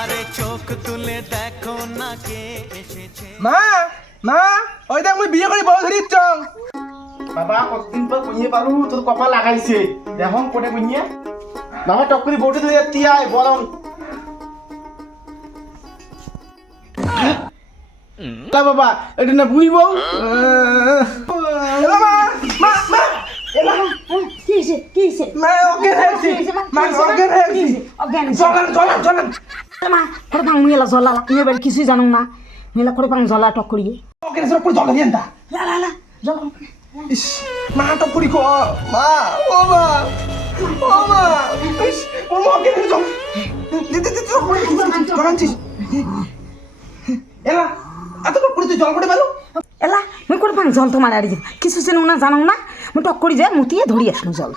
আরে চোখ তুলে দেখো না কে এসেছে। মা মা ওই দেখ মুই বিয়ে করে বউ ধরিছ বাবা কতদিন পর কুইয়ে পারু তোর কপাল লাগাইছে। দেখো কোটে কুইয়ে বাবা টক করে বউটি ধরে তিয়াই বরং। তা বাবা এটা না বুড়ি বউ? মা মা। মা কি হয়েছে কি হয়েছে মা ওকে হেলছি মা? ওকে হেলছি অজ্ঞান চলেন চলেন চলেন মা করে ভাঙ মুয়েলা জলা তুমি এবার কিছুই জানো না মেলা করে ভাঙ জলা টক করিয়ে ওকে সব করে জল দিয়ে দা লা লা লা জল ইস মা তো পুরি কো মা ও মা ও মা ইস ও মা ওকে জল দিতে দিতে জল করে জল আনছিস। এলা এত করে তুই জল করে পারো এলা মুই করে ভাঙ জল তোমার আড়ি কিছু জানো না জানো না। মুই টক করি যায় মুতিয়ে ধরি আসলো জল।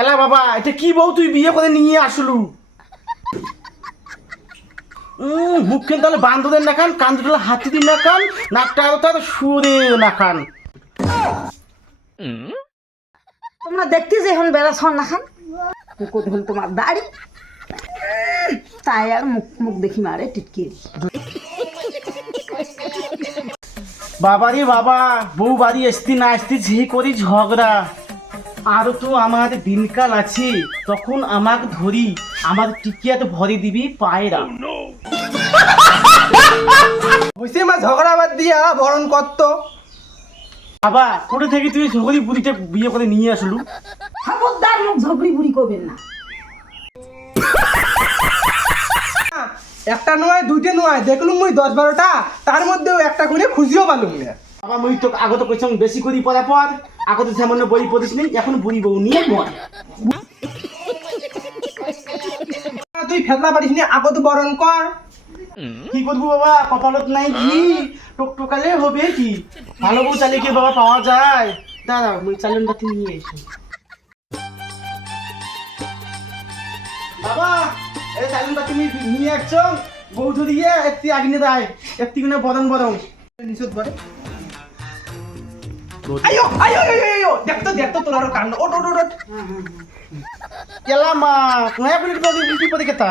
এলা বাবা, এটা কি বউ তুই বিয়ে করে নিয়ে আসলু? তাহলে না খান কান দুটো হাতি দিন না খান নাকটা তার সুরে না খান তোমরা দেখতে যে এখন বেড়া ছন না খান। তোমার দাড়ি। তাই আর মুখ মুখ দেখি মারে টিটকি বাবারে বাবা বউ বাড়ি আসতি না আসতি যে করি ঝগড়া। আর তো আমার দিনকাল আছে তখন আমাকে ধরি আমার টিকিয়াতে ভরে দিবি পায়রা। বুঝছি মা ঝগড়া বাদ দিয়া বরণ করত। বাবা কোথা থেকে তুই ঝগড়ি বুড়িটা বিয়ে করে নিয়ে আসলু। খবরদার মুখ ঝগড়ি বুড়ি করবেন না। একটা নয় দুইটা নয় দেখলুম মুই দশ বারোটা তার মধ্যেও একটা করে খুঁজিও পালুম না। বাবা মুই তো আগত কইছং বেশি করি পড়া পর। আগত সামান্য বই পড়িস নি এখন বুড়ি বউ নিয়ে মর তুই ফেতলা পারিস নি আগত বরণ কর। কি করব বাবা কপালত নাই কি টকটকালে হবে কি? ভালো বউ চালিয়ে কি বাবা পাওয়া যায়? দাদা মুই চালেন বাতি নিয়ে এসো বাবা এই চালেন বাতি নিয়ে আসছো? বউ ধরিয়ে একটি আগিনে দেয় একটি আয়ো আয়ো আয়ো আয়ো দেখতো দেখতো তোর আরও কান্ড ওট ওট ওট, ওট কেলা মা নয়া পুলিশ বাবু উল্টি পদে কেতা